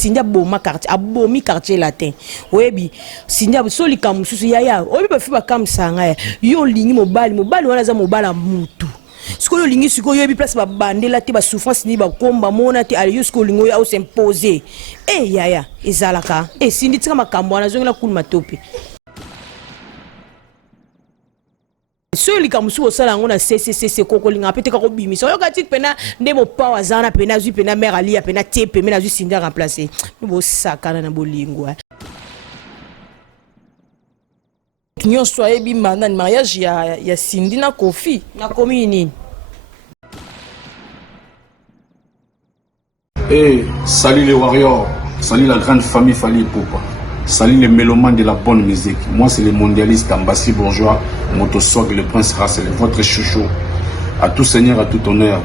Sindia boma quartier abomi quartier latin oyebi sindia soli kamususu yaya oyebi ba fi ba kamsanga ya yo lingi mobali wana za mobala mutu sikoyo lingi sikoyo yebi place ba bandela te ba souffrance ni ba komba mona te ali sikoyo lingo ya s'imposer yaya ezalaka sindi tika makambo wana zongela kulu matope soli kamusu osala ngona CCC koko linga pete kako bimisa oyo kati pena ndemo power zana pena zui pena mère ali ya pena te pena zui sindia remplacer bo sakana na bolingo Nyo soye bi mandan mariage ya Cindy na Kofi na komi nini. Salut les warriors, salut la grande famille Fally Ipupa, salut les mélomanes de la bonne musique. Moi c'est le mondialiste Ambassi Bourgeois, Motoswag, le prince Russell, votre chouchou. À tout seigneur, à tout honneur.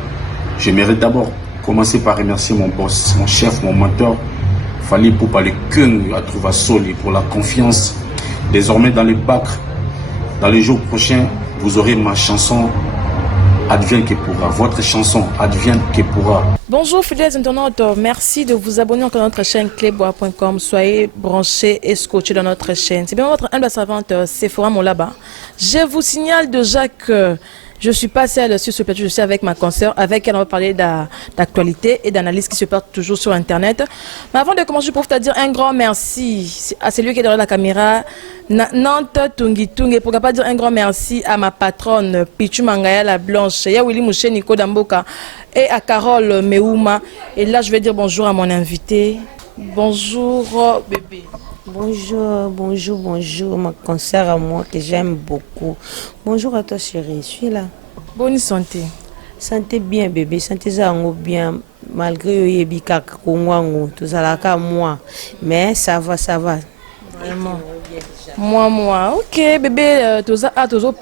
J'aimerais d'abord commencer par remercier mon boss, mon chef, mon mentor, Fally Ipupa, le king à trouver Soli pour la confiance. Désormais dans les bacs, dans les jours prochains, vous aurez ma chanson Advienne que pourra. Votre chanson Advienne que pourra. Bonjour fidèles internautes, merci de vous abonner encore à notre chaîne clebois.com. Soyez branchés et scotchés dans notre chaîne. C'est bien votre humble servante Sephora Molaba. Je vous signale déjà que je suis pas seule sur ce plateau, je suis avec ma consoeur, avec elle on va parler d'actualité et d'analyse qui se passe toujours sur internet. Mais avant de commencer, je peux te dire un grand merci à celui qui est derrière la caméra, Nantes Tungi Tungi, pourquoi pas dire un grand merci à ma patronne Pichu Mangaya la Blanche, ya Willy Mouché Nico Damboka et à Carole Meouma. Et là je vais dire bonjour à mon invité. Bonjour bébé. Bonjour, bonjour, bonjour, ma consoeur à moi que j'aime beaucoup. Bonjour à toi chérie, je suis là. Bonne santé. Santé bien bébé, santé ça bien, malgré yebi kaka kongwango, tout ça là qu'à moi. Mais ça va, ça va. Vraiment. Moi, ok bébé, tout ça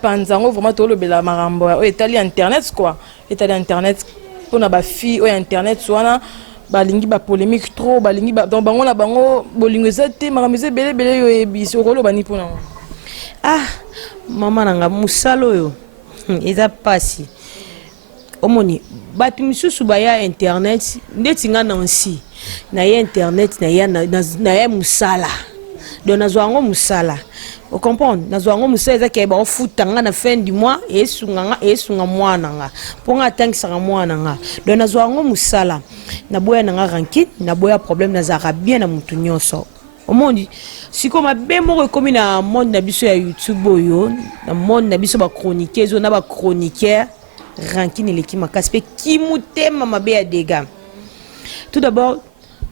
panzango vraiment tout le bela marambo. Oh, Italie internet quoi. Italie internet pour na ba fille, oh internet soit balingi ba polémique trop balingi ba donc bango na bango bolingo zete maramise belé yo ebiso rolo bani pona mama nanga musalo yo eza pasi omoni batu misusu ba ya internet ndeti nga nansi na ya internet na ya musala donc nazwa ngo musala. Vous comprenez? Nous avons musala qui est ba ofutanga na fin du mois et sunga mwana nga. Pour nga tangisa mwana nga. Donc nous avons musala. Na boya nga ranki, na boya problème na zara bien na mutu nyonso. Au monde si comme bemo comme na monde na biso ya YouTube yo, na monde na biso ba chroniqueuse na ba chroniqueur ranki ni leki makasi pe ki mutema mabe ya dégâts. Tout d'abord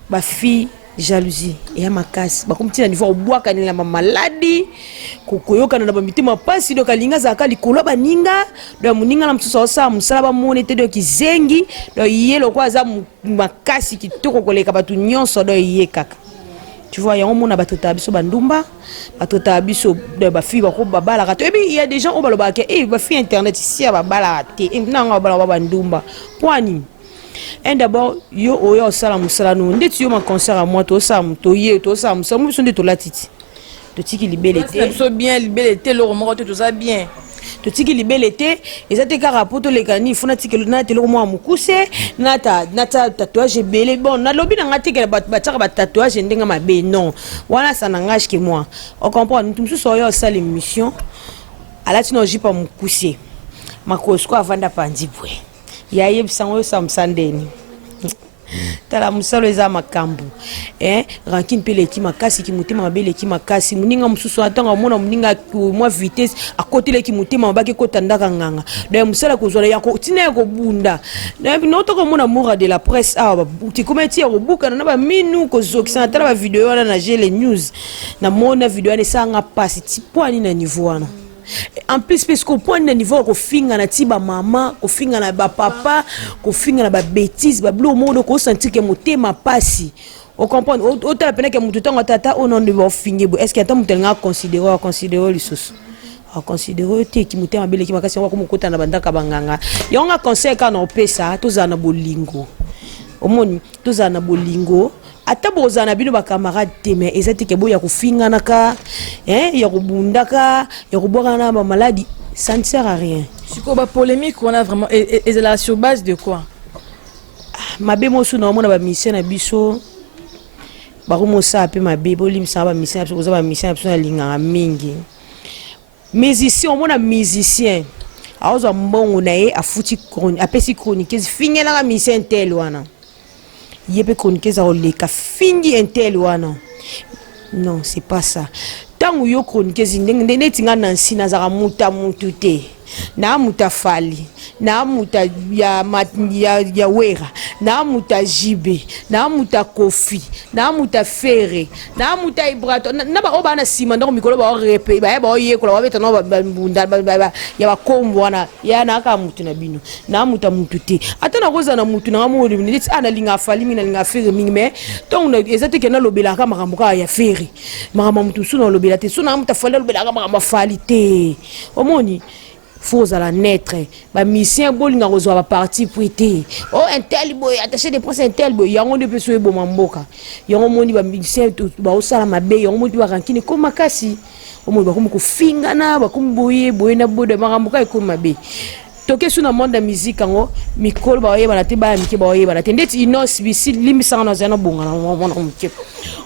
ba fille jalousie et makasi ba komti na niveau obwaka ni la maladie kokoyoka na ba mitima pasi do kalinga zaka likolo ba ninga do muninga na msusa osa musala ba monete do kizengi do yelo kwa za makasi kitoko koleka batu nyonso do yekaka. Tu vois yango mona batota biso bandumba batota biso de ba fi ba ko babala ka to et puis il y a des gens au baloba ke ba fi internet ici ba bala te nanga ba bandumba poani. Et d'abord, yo oyo sala musala no ndeti yo ma concert à moi to sam to ye to sam ça mo sonde to latiti. To tiki libelete. So bien libelete le romo to ça bien. To tiki libelete ezate ka rapport to le kani funa tiki na te le mo amukuse nata tatouage belé bon na lobi na ngati ke ba tatouage ndenga mabe non. Wana ça n'engage que moi. On comprend nous tous oyo sala émission. Ala tino jipa mukuse. Makosko avanda pandibwe. Ya yebisango samsandeni tala musalo eza makambu rankin pele ki makasi ki mutima mabele ki makasi muninga mususu atanga mona muninga moi vitesse à côté le ki mutima mabaki ko tandaka nganga donc musala ko zola yako tina ko bunda na noto ko mona moura de la presse ti kometi ko buka na ba minu ko zokisa tala ba vidéo na gele news na mona vidéo ne sanga pasi ti poani na niveau wana. En plus parce qu'au point de niveau ko finga na tiba maman ko finga na ba papa ko finga na ba bêtise ba blo monde ko sentir que motema pasi on comprend autant la peine que mutu tanga tata on non de ba finge est-ce que ata mutu nga considérer lisusu a considérer te ki motema bele ki makasi ko mokota na bandaka banganga yonga conseil ka na opesa tozana bolingo omoni tozana bolingo ata bozana bino ba camarade teme ezati ke boya kufinga naka ya kubundaka ya kuboka na ba maladie ça ne sert à rien. C'est quoi ba polémique on a vraiment et la sur base de quoi? Mabe mosu na mona ba mission na biso bakomosa pe mabe bolimisa ba musicien biso koza ba musicien biso na linganga mingi musicien omona musicien aozwa mbongo na ye afuti apesi chroniqueuse fingelanga musicien tel wana ye pe chroniqueuse aoleka fingi intel wana non c'est pas ça tango yo chroniqueuse ndenge neti nga Nancy nazaka mutu te na muta fali na muta ya wera na muta jibe na muta kofi na muta fere na muta ibrato na ba obana sima ndoko mikolo ba repe ba yekola ba beta no ba ya ba kombo wana ya na aka mutu na bino na muta mutu te atana koza na mutu na mo ni leti ana linga fali mina linga fere mingi me donc ezate ke na lobela ka makambo ka ya fere makambo mutu suna lobela te suna muta fali lobela ka makambo fali te omoni faut à la naître ba mission bolinga kozwa ba parti prêté oh un tel boy attaché des princes un tel boy yango de peso ebo mamboka yango moni ba mission ba osala mabe yango moni ba rankini ko makasi omoni ba ko fingana ba ko boye na bodo makamboka ko mabe toke suna monde de musique ngo mikolo ba yeba na te ba mike ba yeba na te ndeti inos bisi limisanga na zana bonga na mona mike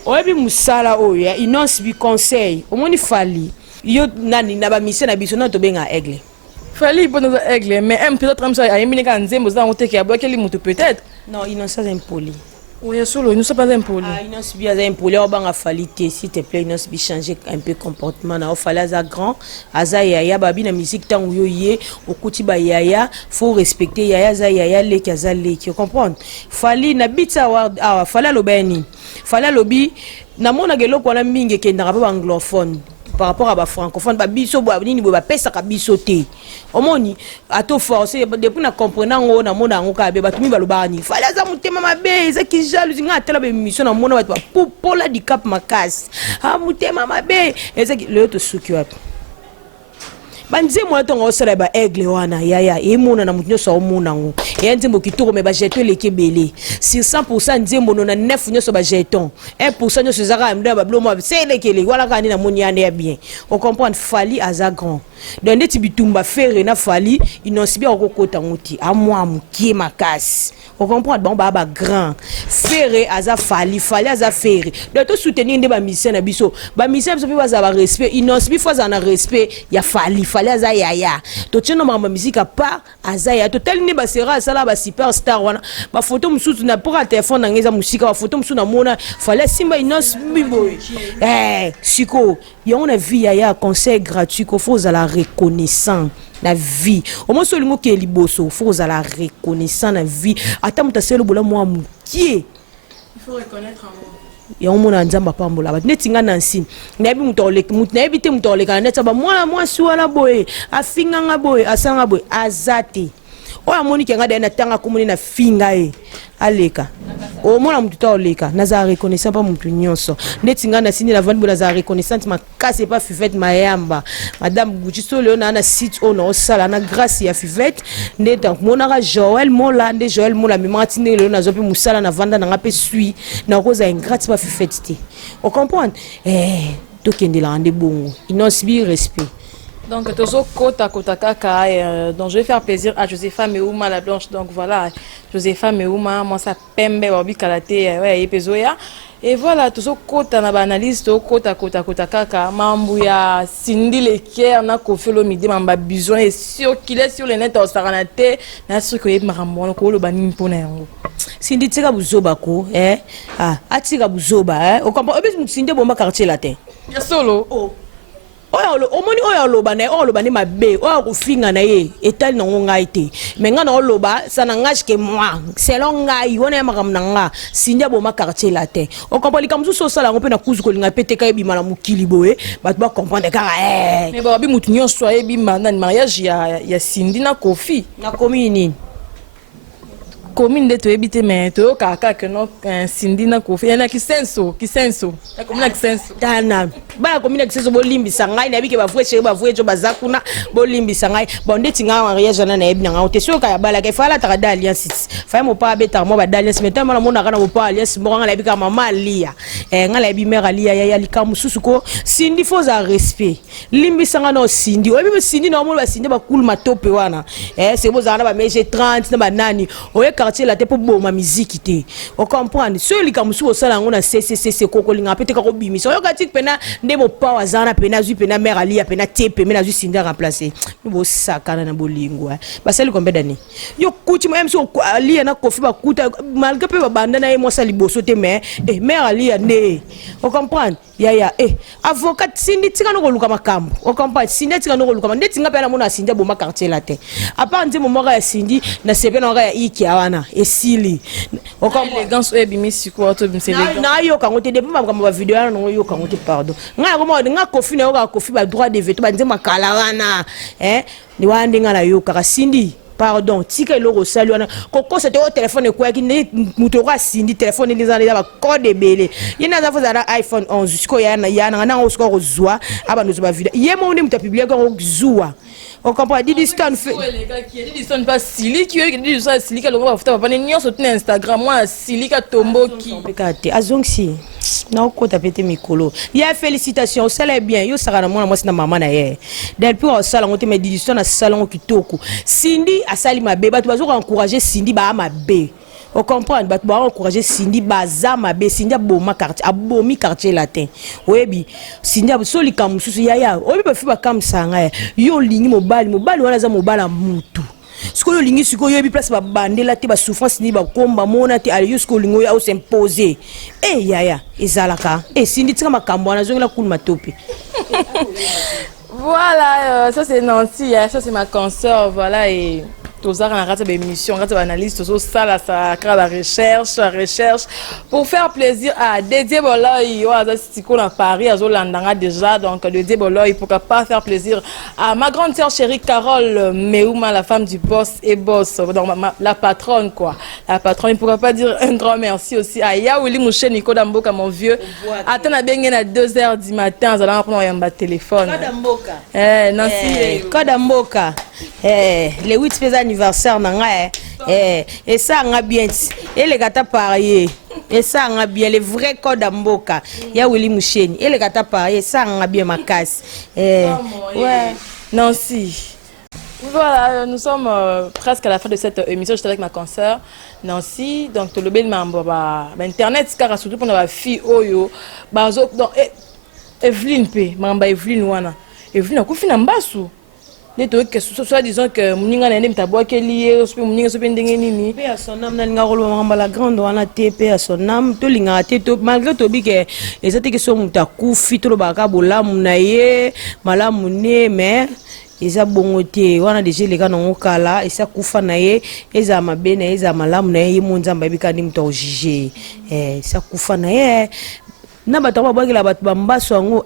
oyebi musala oya inos bi conseil omoni fali yo nani na ba mission na biso na to benga aigle Fali pour nous aigle, mais peut-être comme ça, il y a une minute vous avez qui a bloqué les moutons peut-être. Non, ils n'ont pas impoli. Oui, solo, ils ne sont pas impolis. Ah, ils n'ont pas impoli. On va falloir s'il te plaît, ils n'ont pas changer un peu comportement. On fallait à grand, à za yaya, babi na musique tant où yoye, au kuti ba yaya, faut respecter yaya za yaya les kaza les, tu comprends? Fali na bitsa wa, fallait l'obéni, fallait l'obi, na mona gelo kwa na mingi qui n'a pas anglophone. Par rapport à ba francophone ba biso bo nini bo ba pesa ka biso te omoni ato forcer depuis na comprenant ngo na mona ngo ka be batumi balobani fala za mutema mabe za ki jalousie nga tela be mission na mona ba popola di cap makas ha mutema mabe eza le to suki wapi banze mo to ngo sala ba aigle wana yaya e mona na mutunyo so mona ngo e nzembo kitoko me ba jeton le kebele sur 100% nzembo no na 9 nyo so ba jeton 1% nyo so zaka mda ba blomo c'est le kele wala ka ni na moni ane ya bien on comprend fali aza grand donc ndeti bitumba fere na fali inosibi okokota nguti a moi mukie makasi on comprend bon ba grand fere aza fali aza fere donc to soutenir nde ba mission na biso biso pe baza ba respect inosibi faut za na respect ya fali aza yaya to tsheno ma musique a part aza ya to tel ni ba sera sala ba superstar wana ba photo mususu na pour téléphone na ngeza musique ba photo mususu na mona fallait simba inosibi boy siko yon na vie ya conseil gratuit ko faut za la reconnaissant la vie au moins seulement que liboso faut za la reconnaissant la vie ata mutaselo bola moi mukie il faut reconnaître amour ya omona nzamba pambola ba netinga Nancy na bi mutoleka na ebite mutoleka na tsaba mwana mwasi wana boye afinga nga boye asanga boye azate oya moni kenga da na tanga komoni na finga aleka o mona mutu ta oleka na za reconnaissant pa mutu nyonso netinga na sini la vandi bona za reconnaissant ma kase pa fifette mayamba madame Buchiso le na site ono sala na grâce ya fifette ne donc mona Joël Mola me matine le na zopi musala na vanda na ngape sui na koza ingrate pa fifette te on comprend to kende la ande bongo inosibi respect. Donc, toujours kota kaka. Donc, je vais faire plaisir à Josepha Meouma la Blanche. Donc, voilà, Josepha Meouma, moi, ça pembe, wabi kalate, ouais, epezoya. Et voilà, toujours kota na analyse, kota kaka. Mambouya, Cindy Lekier, na kofelo midi, mamba besoin, et sûr qu'il est sur le net, au saranate, na sûr qu'il y a marambo, ko lo bani mpona yango. Cindy tika buzoba ko, atika buzoba, o comprend, obi Cindy bomba quartier latin. Ya solo. Oh. Oyo omoni oyo loba na oyo loba ni mabe oyo kufinga na ye etali na ngai te mais nga na loba ça n'engage que moi selon ngai wona makam na nga sindia boma quartier latin on comprend li kamzu so sala ngope na kuzu ko linga pete ka ebima na mukili boye bat ba comprendre ka mais ba bi mutu nyonso ebima na mariage ya Cindy na Kofi na commune commune de toyebite mais to kaka que no Cindy na Kofi yana kisenso na commune kisenso dana ba commune kisenso bolimbisa ngai na bike ba voué jo bazakuna bolimbisa ngai bon ndeti nga mariage na na ebina nga te so ka ya bala ke fala ta da alliance fa mo pa beta mo ba alliance mais tellement mo na kana mo pa alliance mo nga na bika mama lia nga la bi mère lia ya lika mususu ko Cindy faut za respect limbisa nga no Cindy obi Cindy no mo ba Cindy ba cool matope wana c'est bo za na ba meje 30 na ba nani oyeka quartier latin pour boma musique te on comprendre so lika musu osala ngona CCC kokolinga peut-être ko bimisa yo kati pena ndemo pa wazana pena zu pena mère ali pena tepe mena zu sinda remplacer bo sakana na bolingwa basali combien d'années yo kuti même so ali na kofi ba kuta malgré pe ba banda na mo sali boso te mais mère ali ne on comprendre ya avocat sindi tika no koluka makambo on comprendre sindi tika no koluka ndeti nga pena mona sindi boma quartier latin à part ndemo mo ga sindi na sepe na ga iki awana esili on comprendre élégance e bimisi ko to bimisi élégance na yo kango te depuis ma vidéo na yo kango te pardon nga ko mo nga kofi na yo ka kofi ba droit de veto ba nzema kala wana ni wande nga na yo ka sindi pardon tika iloko sali wana koko c'était au téléphone quoi qui ne mutoko sindi téléphone ni za ba code belé yina za fozala iPhone 11 siko yana na osiko kozwa aba no ba video yemo ndi mutapublier ko zuwa on comprend Didiston fait Didiston pas sili qui est Didiston sili ka longo ba futa ba nyo so tuna Instagram moi sili ka tomboki bekate azongsi na ko tapete mikolo ya félicitations ça est bien yo saka na mwana mwasi na mama na ye depuis on sala ngote mais Didiston na salon kitoko Cindy asali mabe batu bazo encourager Cindy ba mabe on comprend batu ba encourager Cindy baza mabe Cindy aboma quartier abomi quartier latin oyebi Cindy absoli kamususu ya oyebi ba fi ba kamsanga yo lingi mobali wana za mobala mutu sikoyo lingi sikoyo yebi place ba bandela te ba souffrance ni ba komba mona te ali yusko lingo ya s'imposer yaya ezalaka Cindy tika makambo na zongela kulu matope. Voilà, ça c'est Nancy, ça c'est ma consoeur, voilà, et tout ça, on a raté des émissions, on a raté des analyses, tout ça, là, ça crée la recherche, pour faire plaisir à Dédié Boloy, il y a à Paris, à Zolandanga déjà, donc Dédié Boloy, pourquoi pas faire plaisir à ma grande sœur chérie Carole Meouma, la femme du boss et boss, donc la patronne, quoi, la patronne, pourquoi pas dire un grand merci aussi à Yaouli Mouché Nico Damboka, mon vieux, attends, à 2h du matin, nous allons prendre un téléphone. Nancy, Kodamboka, le 8 fais anniversaire nanga et ça nga bien et les gata parier et ça nga bien les vrais Kodamboka ya Willy Moucheni et les gata parier ça nga bien ma casse ouais Nancy. Voilà, nous sommes presque à la fin de cette émission. J'étais avec ma consoeur Nancy, donc tout le bel mambo internet car surtout pour la fille oyo bazo donc Evelyne P mamba Evelyne wana Evelyne akufina mbasu neto que soit disant que muninga na ndem tabwa kelié sope muninga sope ndenge nini pe à son âme na linga rolo mamba la grande wana te pe à son âme to linga te to malgré to bi que les autres qui sont mutakufi to baka bolamu na ye malamu ne mais eza bongo te wana déjà les gars na okala esa kufa na ye eza mabe na eza malamu na ye monzamba bikandi mto juger esa kufa na ye na bato babwakela bato bambaso yango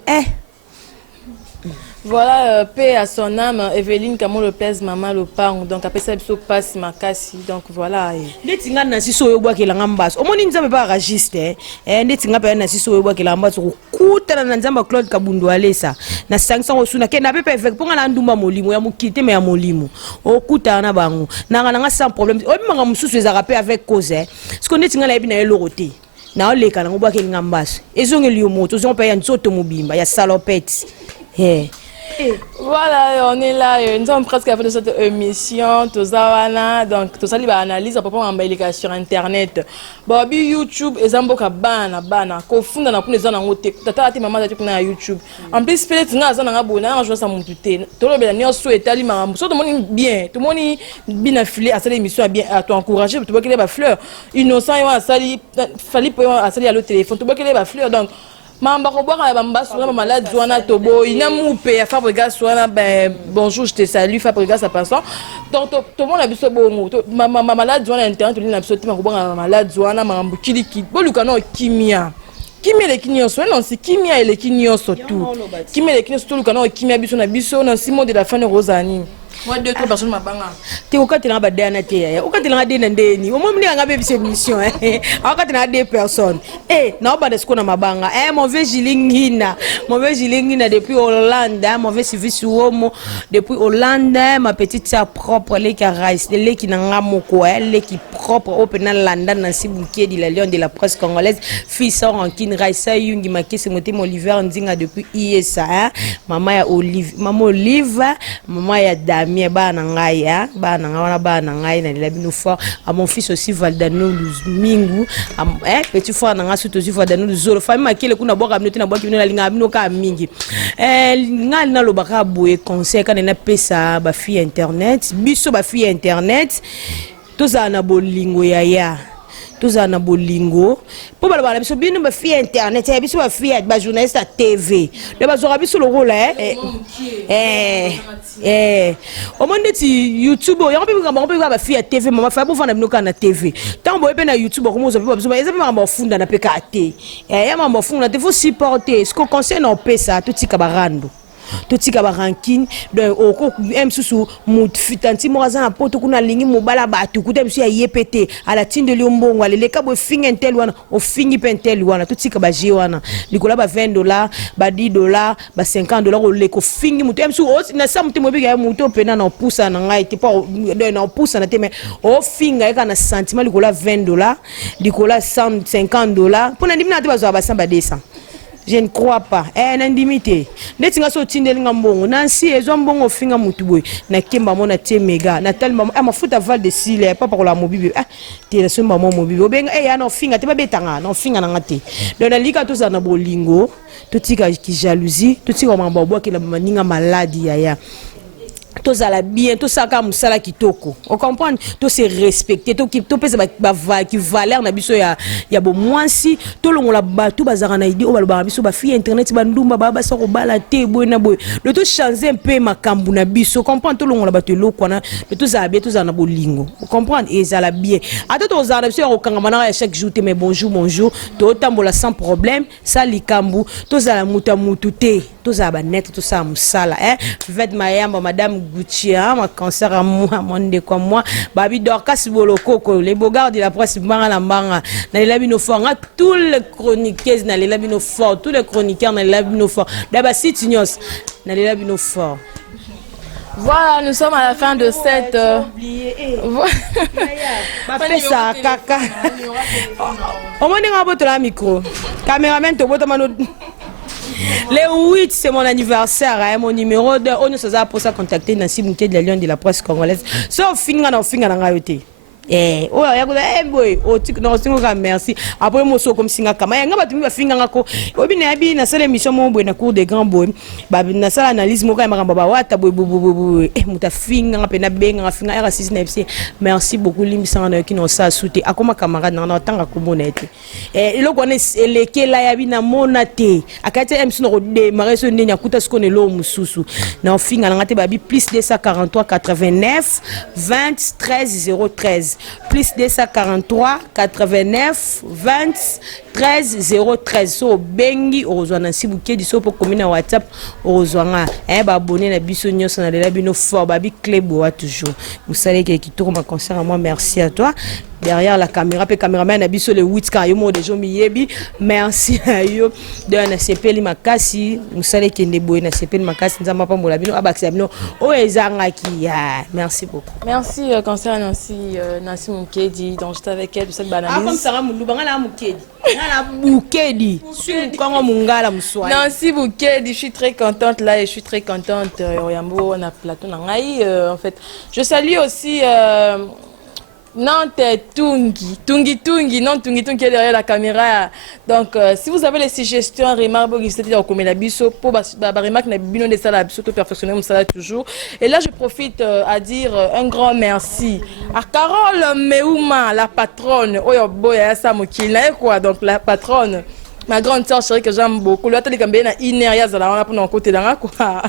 Voilà, paix à son âme, Evelyne Kamo Lopez, maman le parent. Donc après ça, il passe ma casse. Donc voilà. Netinga na siso yobo ke langa mbaso. Omoni nzambe ba registre netinga pa na siso yobo ke langa mbaso kuta na nzamba Claude Kabundu alesa. Na 500 osuna ke na pepe avec ponga na ndumba molimo ya mukite me ya molimo. Okuta na bango. Na nga sans problème. Obi manga mususu ezaka pe avec cause. Siko netinga na yebi na elorote. Na oleka na ngoba ke langa mbaso. Ezongeli yo moto, zon pa ya nzoto mobimba ya salopette. Voilà, on est là, nous sommes presque à la fin de cette émission, tout ça, donc tout ça, il va analyser à propos de sur internet. Bobby YouTube, et Zamboka bana, kofunda na kuna zana ngote, tata ati mama tati kuna YouTube. En plus, peut-être nga zana ngabona, je vois ça mon tuté. Tout le monde est souhaité ali marambo, tout le monde bien, tout le monde bien affilié à cette émission, bien à t'encourager, tu vois qu'il y a des fleurs. Innocent, il va sali, fallait pas à sali à le téléphone, tu vois qu'il y a des fleurs, donc. Mamba ko boka bamba sona malade zwana tobo ina moupe ya Fabregas swana ben bonjour je te salue Fabregas à passant donc tout le monde a biso bongo mama malade zwana internet to lina biso tima ko boka malade zwana mambu kiliki boluka no kimia le kinyo so non c'est kimia le kinyo so tout kimia le kinyo so tout kana kimia biso na biso na Simon de la fin de Rosani. Moi deux trois personnes mabanga. Te okatela ba dana te ya. Okatela de ndeni. Omo mni anga be bise mission Okatela deux personnes. Na ba de skona mabanga. Mauvais Gilingina. Mauvais Gilingina depuis Hollande, mauvais service womo depuis Hollande, ma petite sœur propre les carais, les qui n'anga moko, les qui propre open London na sibukie de la lion de la presse congolaise, fils en kin Raisa Yungi makese moté Oliver Ndinga depuis ISA, maman ya Olive, maman Olive, maman ya Damien Banangai, hein, Banangai, Nalilabino fort, à mon fils aussi Valdano Mingu, petit frère Nanga aussi Valdano Zolo, famille ma qui le kuna boka abinote na boka bino la linga abino ka mingi. Ngal na lobaka boye conseil quand na pesa ba fi internet, biso ba fi internet, toza na bolingo ya. Toza na bolingo po bala biso bino ba fi internet ya biso ba fi ba journaliste à TV le ba zora biso le rôle au monde ti YouTube ya on peut ba fi à TV mama fa bo vana bino kana TV tant bo pe na YouTube ko mo zo biso ba eza mama funda na PKT ya mama funda te faut supporter ce qu'on conseille non pesa tout tika barando tout ka ba ranking donc oko em susu mut fitanti moraza na poto kuna lingi mobala batu kuta biso ya yepete ala tinde liombongo ale leka bo finga intel wana o fingi pentel wana tout ka ba je wana likola ba $20 ba $10 ba $50 o leko fingi mutu em su na sa mutu mobi ga mutu pena na pousa na ngai te pa na pousa na te mais o finga ka na sentiment likola $20 likola $150 pona ndimina te bazo ba 100 ba 200. Je ne crois pas. N'indimité. Netinga so tindelinga mbongo. Nansi ezo mbongo finga mutuboy. Na kemba mona tie mega. Na tel maman ma futa val de sile pas pour la mobile. Te so maman mobile. Obenga ya no finga te ba betanga. No finga na ngate. Donc na lika to za na bolingo. To tika ki jalousie. To tika mamba boa ki na maninga maladie ya. To zala bien, to saka musala kitoko. On comprend, to se respecter, to pesa ba ki valeur na biso ya bo mwansi, to longola batu bazara na idée o ba biso ba fi internet ba ndumba ba soko bala te boy na boy. Le to changer un peu makambu na biso, comprend to longola batu lokwana, le to zala bien to zana bolingo. On comprend et zala bien. Ata to zala biso o kangama na chaque jour te mais bonjour, to tambola sans problème, ça likambu, to zala mutu te, to zala ba net to sa musala, Ved Mayamba madame Gucci, ma cancer à moi, mon de quoi moi, Babi Dorcas Bolokoko, les bogards de la presse, Manga na les labino forts, tous les chroniqueurs, na les labino forts, tous les chroniqueurs, na les labino forts, d'abord Sitignos, na les labino forts. Voilà, nous sommes à la fin de cette. Ça, caca. Au moins, on va micro. Caméraman, tu vas le 8, c'est mon anniversaire, mon numéro de. On nous a pour ça contacter Nancy Mouté de la Lyon de la presse congolaise. Sauf finga na ngayote. Oh ya boy, merci. Après moi so comme singa kama ya ngaba tumi ba finga ngako. Obi na abi na sala émission mo boy na cour des grands boy. Ba na sala analyse mo ka makamba ba wata boy muta finga ngape na benga finga R6 na FC. Merci beaucoup limisa na ki no sa souté. Akoma camarade na tanga komona ete. Eloko ne eleke la ya bi na monate. Akati MC no démarrer so ndenya kuta skone lo mususu. Na finga na ngate ba bi plus 243 89 20 13 013. Plus 243 89 20 13 013. So bengi ozwana sibuke di so po komina WhatsApp ozwanga ba abonné na biso nyonso na lela bino fort babi Clebo wa toujours. Vous savez que qui tourne ma concert à moi, merci à toi. Derrière la caméra, pe caméraman na biso le 8 quand yo mo de jomi yebi. Merci à yo de na sepeli makasi. Vous savez que ndeboy na sepeli makasi nzamba pa mbola bino abakisa bino o ezanga ki ya. Merci beaucoup. Merci concert Nancy Mukedi, donc j'étais avec elle de cette banalise. Ah comme ça Muluba ngala Mukedi. Ngala Mukedi. Su kongo mungala muswa. Nancy Mukedi, je suis très contente là et je suis très contente Oyambo on a plateau na ngai en fait. Je salue aussi Nantes Tungi qui est derrière la caméra. Donc si vous avez les suggestions, remarques, comme la biso pour remarque na bino de ça la biso tout perfectionner ça toujours. Et là je profite à dire un grand merci à Carole Meuma, la patronne. Oyo boya ça mokila quoi donc la patronne. Ma grande sœur chérie que j'aime beaucoup. Là, tu as dit na inéria zala on a pour nos côtés là quoi.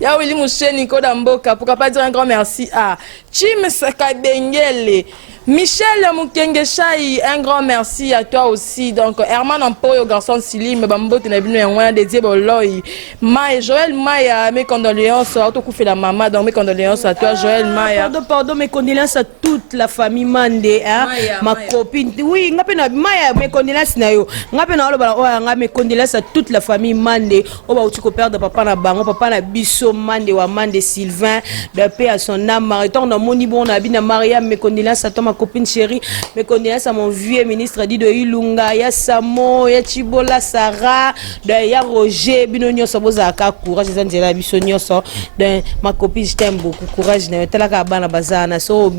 Ya Willy Moucheni ko Damboka. Pourquoi pas dire un grand merci à Chim Sakabengele. Michel Mukengeshai, un grand merci à toi aussi. Donc, Herman Ampoyo, garçon Silim, Bambo, tu n'as vu un dédié Boloy. Maya, Joël Maya, mes condoléances, à toi qui fait la maman, donc mes condoléances à toi, Joël Maya. Pardon, mes condoléances à toute la famille Mandé, hein, ma copine. Oui, Maya, mes condoléances, Nayo. awa nga mes condoléances à toute la famille Mande oba uti ko perdre papa na bango papa na biso Mande wa Mande Sylvain de paix à son âme retourne dans moni bon na bina Mariam mes condoléances à toi ma copine chérie mes condoléances à mon vieux ministre dit de Ilunga ya Samo ya Chibola Sarah de ya Roger bino nyoso boza ka courage zanzela biso nyoso de ma copine je t'aime beaucoup courage na tela ka bana bazana so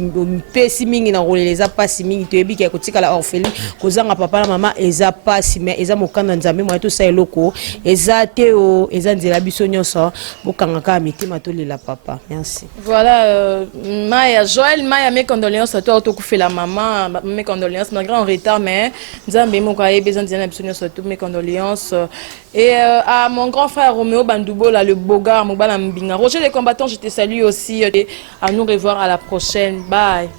pesi mingi na role les a pas si mingi to ebi ki kotika la orpheline kozanga papa na mama eza pas si mais eza mokanda nzambe mo to sa eloko eza teo eza nzela biso nyoso bokanga ka mitima to lela papa merci. Voilà Maya Joël Maya mes condoléances à toi to la maman mes condoléances malgré en retard mais nzambe mo ka besoin de biso nyoso toutes mes condoléances et à mon grand frère Roméo Bandoubo là le Boga Mobala Mbinga Roger les combattants je te salue aussi à nous revoir à la prochaine bye.